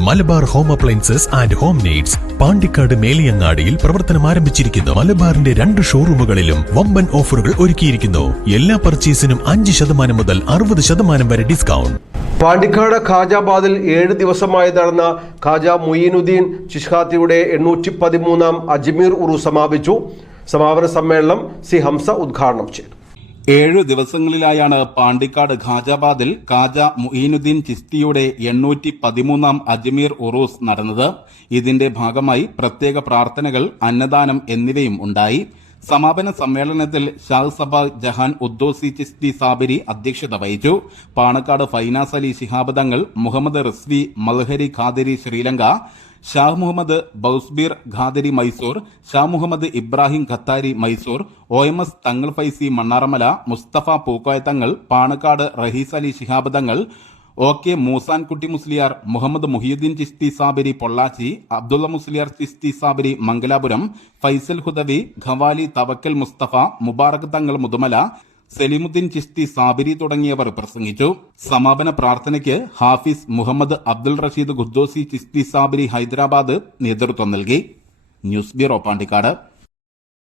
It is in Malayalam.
Malabar home appliances and home needs Pandikkad മേലിയങ്ങാടിയിൽ പ്രവർത്തനം ആരംഭിച്ചിരിക്കുന്നു. മലബാറിന്റെ രണ്ട് ഷോറൂമുകളിലും വമ്പൻ ഓഫറുകൾ ഒരുക്കിയിരിക്കുന്നു. എല്ലാ പർച്ചേസിനും അഞ്ച് ശതമാനം മുതൽ അറുപത് ശതമാനം വരെ ഡിസ്കൗണ്ട്. പാണ്ടിക്കാട് ഖാജാബാദിൽ ഏഴ് ദിവസമായി നടന്ന ഖാജ മൊയ്യനുദ്ദീൻ ചിഷ്ഹാത്തിയുടെ എണ്ണൂറ്റി പതിമൂന്നാം അജ്മീർ ഉറു സമാപിച്ചു. സമാപന സമ്മേളനം സി ഹംസ ഉദ്ഘാടനം ചെയ്തു. ഏഴു ദിവസങ്ങളിലായാണ് പാണ്ടിക്കാട് ഖാജാബാദിൽ ഖാജ മുഹീനുദ്ദീൻ ചിസ്തിയുടെ എണ്ണൂറ്റി പതിമൂന്നാം അജ്മീർ ഉറൂസ് നടന്നത്. ഇതിന്റെ ഭാഗമായി പ്രത്യേക പ്രാർത്ഥനകൾ അന്നദാനം എന്നിവയും ഉണ്ടായി. സമാപന സമ്മേളനത്തിൽ ഷാഹ്സഭ ജഹാൻ ഉദ്ദോസി ചിസ്തി സാബിരി അധ്യക്ഷത വഹിച്ചു. Panakkad Finas Ali Shihab Muhammad Rizvi Malhari Qadri Sri Lanka Shah Muhammad Bouzbir Qadri Mysore Shah Muhammad Ibrahim Khattari Mysore O M S Thangal Faizy Mannaramala Mustafa Pookoya Thangal Panakkad Rahees Ali Shihab Thangal O K Moosankutty Musliyar Muhammad Muhiyuddin Chishti Sabri Pollachi Abdulla Musliyar Chishti Sabri Mangalapuram Faisal Hudawi qawwali Tawakkal Mustafa Mubarak തങ്ങൾ മുതുമല സലീമുദ്ദീൻ ചിസ്തി സാബിരി തുടങ്ങിയവർ പ്രസംഗിച്ചു. സമാപന പ്രാർത്ഥനയ്ക്ക് ഹാഫിസ് മുഹമ്മദ് അബ്ദുൾ റഷീദ് ഖുദ്ദോസി ചിസ്തി സാബിരി ഹൈദരാബാദ് നേതൃത്വം നൽകി. News bureau Pandikkad.